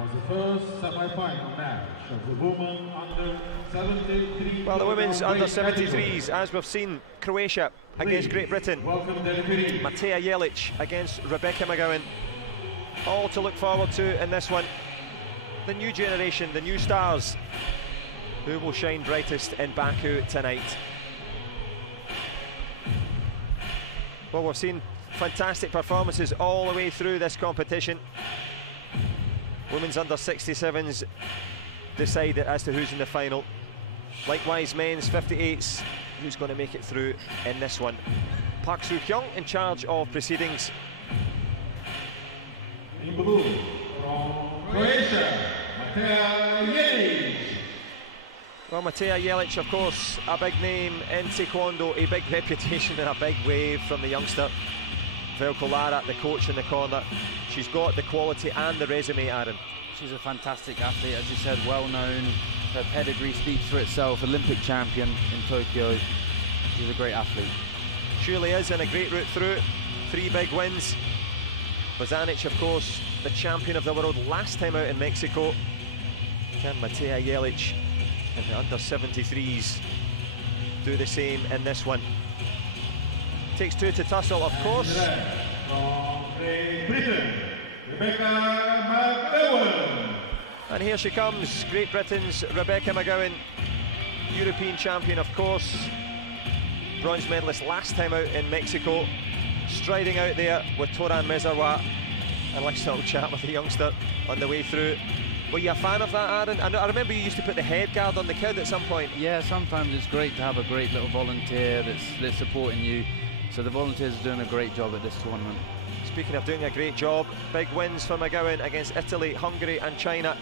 was the first semi-final match of the women under 73. Well, the women's under 73s, as we've seen, Croatia against Great Britain, Mateja Jelic against Rebecca McGowan. All to look forward to in this one. The new generation, the new stars, who will shine brightest in Baku tonight. Well, we've seen fantastic performances all the way through this competition. Women's under 67s decide as to who's in the final. Likewise, men's 58s, who's going to make it through in this one. Park Soo-kyung in charge of proceedings. In blue, from Croatia, Mateja Jelic. Well, Mateja Jelic, of course, a big name in Taekwondo, a big reputation and a big wave from the youngster. Veljko Lara, the coach in the corner. She's got the quality and the resume, Aaron. She's a fantastic athlete, as you said, well known. Her pedigree speaks for itself. Olympic champion in Tokyo. She's a great athlete. Surely is, and a great route through. 3 big wins. Bozanic, of course, the champion of the world last time out in Mexico. Can Mateja Jelic and the under 73s do the same in this one? Takes 2 to tussle, of course. From Great Britain, Rebecca McGowan. And here she comes, Great Britain's Rebecca McGowan, European champion, of course, bronze medalist last time out in Mexico, striding out there with Toran Mezarwa. And let's have a chat with the youngster on the way through. Were you a fan of that, Aaron? I remember you used to put the head guard on the kid at some point. Yeah, sometimes it's great to have a great little volunteer that's supporting you. So the volunteers are doing a great job at this tournament. Speaking of doing a great job, big wins for McGowan against Italy, Hungary and China,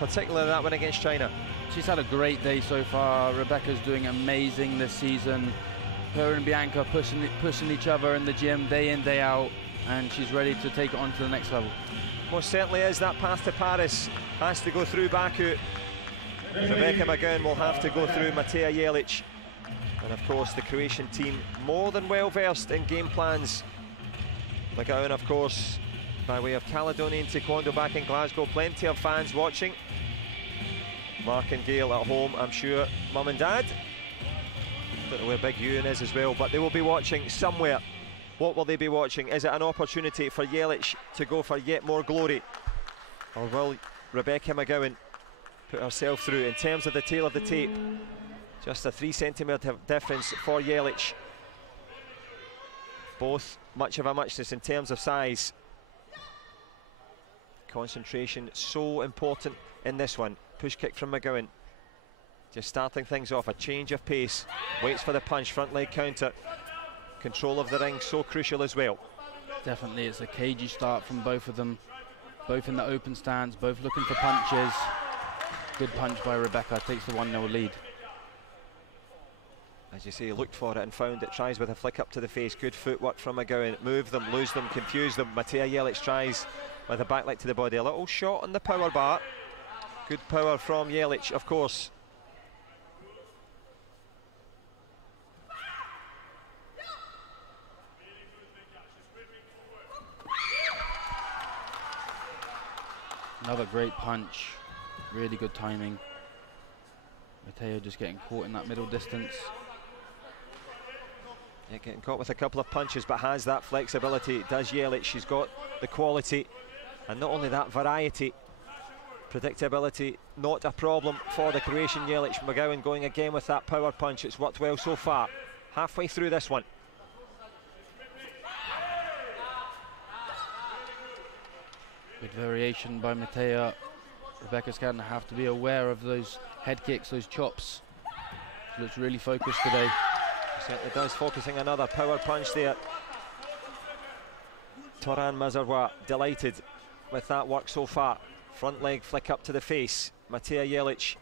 particularly that one against China. She's had a great day so far. Rebecca's doing amazing this season. Her and Bianca pushing each other in the gym day in, day out, and she's ready to take it on to the next level. Most certainly is. That path to Paris has to go through Baku. Rebecca McGowan will have to go through Mateja Jelic. And of course the Croatian team more than well versed in game plans. McGowan, of course, by way of Caledonian Taekwondo back in Glasgow, plenty of fans watching. Mark and Gail at home, I'm sure. Mum and Dad, don't know where Big Ewan is as well, but they will be watching somewhere. What will they be watching? Is it an opportunity for Jelic to go for yet more glory? Or will Rebecca McGowan put herself through? In terms of the tail of the tape, just a 3 centimetre difference for Jelic. Both much of a muchness in terms of size. Concentration so important in this one. Push kick from McGowan. Just starting things off, a change of pace. Waits for the punch, front leg counter. Control of the ring so crucial as well. Definitely, it's a cagey start from both of them. Both in the open stance, both looking for punches. Good punch by Rebecca, takes the 1-0 lead. As you say, looked for it and found it, tries with a flick up to the face. Good footwork from McGowan. Move them, lose them, confuse them. Mateja Jelic tries with a back leg to the body. A little shot on the power bar. Good power from Jelic, of course. Another great punch, really good timing. Mateja just getting caught in that middle distance. Yeah, getting caught with a couple of punches, but has that flexibility. Does Jelic? She's got the quality, and not only that, variety. Predictability, not a problem for the Croatian Jelic. McGowan going again with that power punch. It's worked well so far. Halfway through this one. Good variation by Mateja. Rebecca's going to have to be aware of those head kicks, those chops. She looks really focused today. Certainly does, focusing another power punch there. Toran Mezarwa delighted with that work so far. Front leg flick up to the face. Mateja Jelic,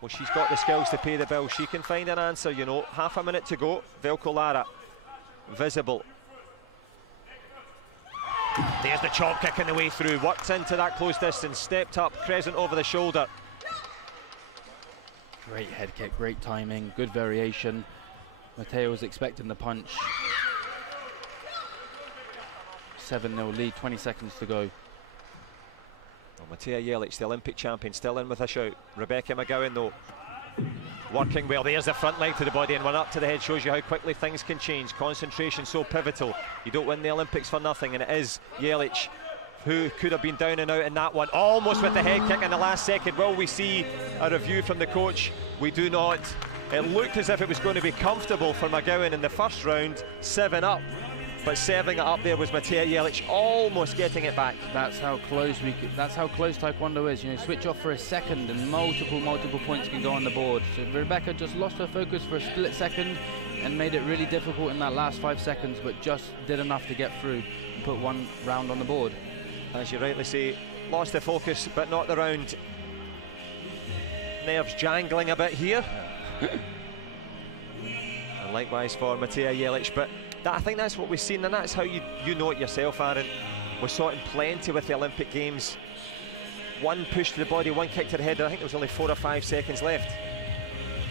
well, she's got the skills to pay the bill. She can find an answer, you know. Half a minute to go. Veljko Lara, visible. There's the chop kick on the way through. Worked into that close distance. Stepped up, crescent over the shoulder. Great head kick, great timing, good variation. Mateja was expecting the punch. 7-0 lead, 20 seconds to go. Well, Matea Jelic, the Olympic champion, still in with a shout. Rebecca McGowan though, working well. There's the front leg to the body and one up to the head. Shows you how quickly things can change. Concentration so pivotal. You don't win the Olympics for nothing, and it is Jelic who could have been down and out in that one. Almost with the head kick in the last second. Will we see a review from the coach? We do not. It looked as if it was going to be comfortable for McGowan in the first round, 7 up. But serving it up there was Matea Jelic, almost getting it back. That's how close that's how close Taekwondo is. You know, switch off for a second and multiple points can go on the board. So Rebecca just lost her focus for a split second and made it really difficult in that last 5 seconds, but just did enough to get through and put one round on the board. As you rightly say, lost the focus, but not the round. Nerves jangling a bit here. And likewise for Matea Jelic, but I think that's what we've seen, and that's how you know it yourself, Aaron. We saw it in plenty with the Olympic Games. One push to the body, one kick to the head, and I think there was only 4 or 5 seconds left.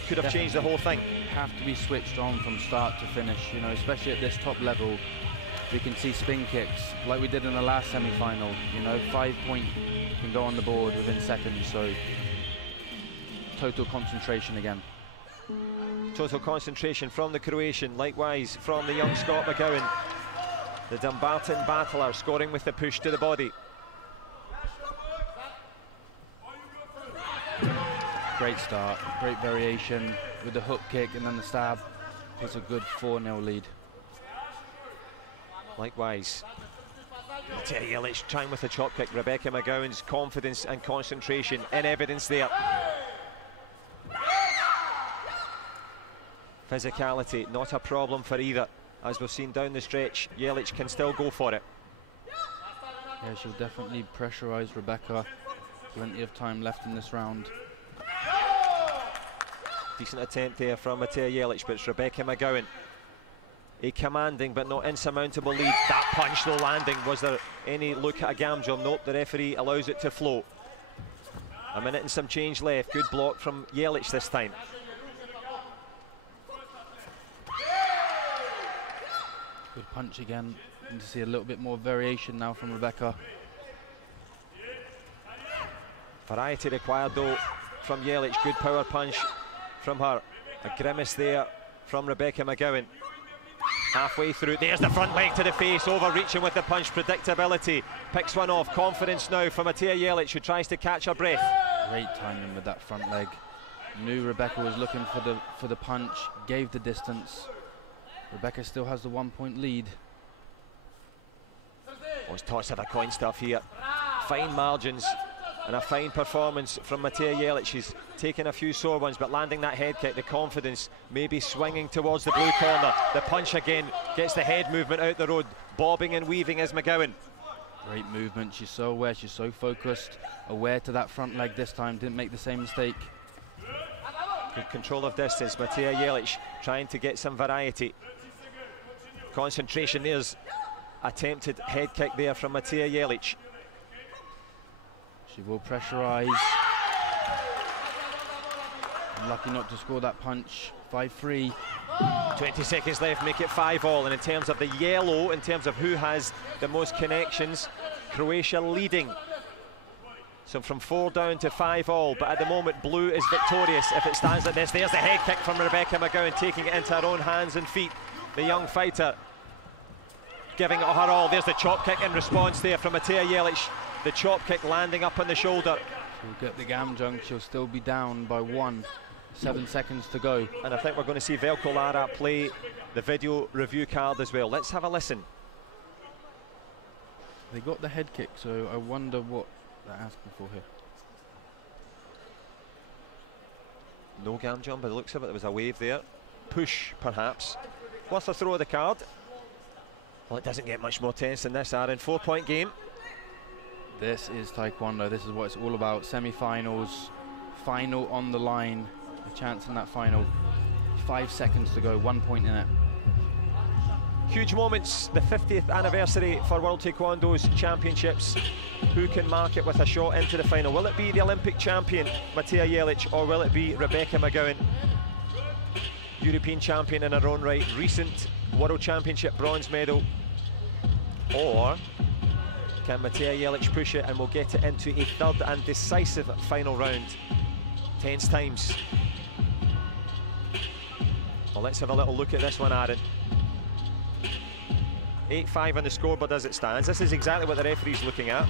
Could have changed the whole thing. Have to be switched on from start to finish, you know, especially at this top level. We can see spin kicks like we did in the last semi-final. You know, 5 point can go on the board within seconds, so total concentration again. Total concentration from the Croatian, likewise from the young Scot McGowan. The Dumbarton battler scoring with the push to the body. Great start, great variation with the hook kick and then the stab. It's a good 4-0 lead. Likewise, Matea Jelic trying with the chop kick. Rebecca McGowan's confidence and concentration in evidence there. Physicality, not a problem for either. As we've seen down the stretch, Jelic can still go for it. Yeah, she'll definitely pressurise Rebecca. Plenty of time left in this round. Decent attempt there from Matea Jelic, but it's Rebecca McGowan. A commanding but not insurmountable lead. That punch though landing. Was there any look at a gam jump? Nope, the referee allows it to flow. A minute and some change left. Good block from Jelic this time. Good punch again. And to see a little bit more variation now from Rebecca. Variety required though from Jelic. Good power punch from her. A grimace there from Rebecca McGowan. Halfway through, there's the front leg to the face, overreaching with the punch. Predictability, picks one off. Confidence now for Matea Jelic, who tries to catch her breath. Great timing with that front leg. Knew Rebecca was looking for the punch, gave the distance. Rebecca still has the 1 point lead. Oh, it's toss of a coin stuff here. Fine margins and a fine performance from Matea Jelic. She's taken a few sore ones, but landing that head kick, the confidence, maybe swinging towards the blue corner. The punch again gets the head movement out the road, bobbing and weaving as McGowan. Great movement, she's so aware, she's so focused, aware to that front leg this time, didn't make the same mistake. Good control of distance, Matea Jelic trying to get some variety. Concentration, there's attempted head kick there from Matea Jelic. She will pressurise. Lucky not to score that punch. 5-3. 20 seconds left, make it 5-all. And in terms of the yellow, in terms of who has the most connections, Croatia leading. So from 4 down to 5-all, but at the moment blue is victorious if it stands like this. There's the head kick from Rebecca McGowan, taking it into her own hands and feet. The young fighter giving it her all. There's the chop kick in response there from Matea Jelic. The chop kick landing up on the shoulder. She'll get the gam junk, she'll still be down by 1. 7 seconds to go. And I think we're going to see Velko Lara play the video review card as well. Let's have a listen. They got the head kick, so I wonder what they're asking for here. No gam jump by the looks of it. There was a wave there. Push, perhaps. What's the throw of the card? Well, it doesn't get much more tense than this, Aaron. 4 point game. This is Taekwondo. This is what it's all about. Semi-finals, final on the line. A chance in that final. 5 seconds to go, 1 point in it. Huge moments. The 50th anniversary for World Taekwondo's Championships. Who can mark it with a shot into the final? Will it be the Olympic champion, Matea Jelic, or will it be Rebecca McGowan? European champion in her own right, recent World Championship bronze medal, or Can Matea Jelic push it, and we'll get it into a third and decisive final round. Tense times. Well, let's have a little look at this one, Aaron. 8-5 on the scoreboard as it stands. This is exactly what the referee's looking at.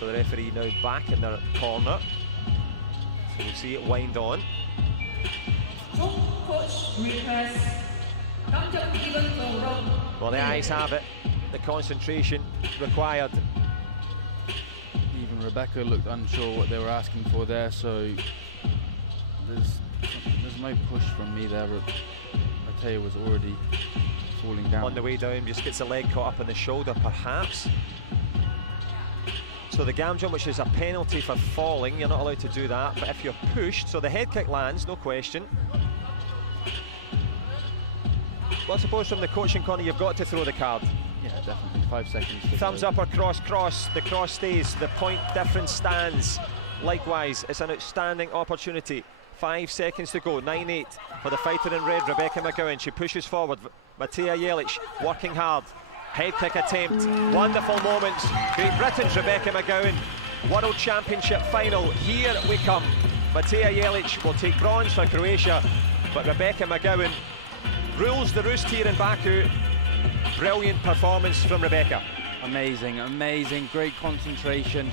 So the referee now back in their corner. So we'll see it wind on. Well, the eyes have it. The concentration required. Even Rebecca looked unsure what they were asking for there, so there's no push from me there. Matea was already falling down. On the way down, just gets the leg caught up on the shoulder, perhaps. So the gam jump, which is a penalty for falling, you're not allowed to do that, but if you're pushed, so the head kick lands, no question. Well, I suppose from the coaching corner, you've got to throw the card. Yeah, definitely. 5 seconds. Thumbs up or cross, cross. The cross stays. The point difference stands. Likewise, it's an outstanding opportunity. 5 seconds to go. 9-8 for the fighter in red, Rebecca McGowan. She pushes forward. Matea Jelic working hard. Head kick attempt. Wonderful moments. Great Britain's Rebecca McGowan. World Championship final. Here we come. Matea Jelic will take bronze for Croatia, but Rebecca McGowan rules the roost here in Baku. Brilliant performance from Rebecca. Amazing, amazing, great concentration.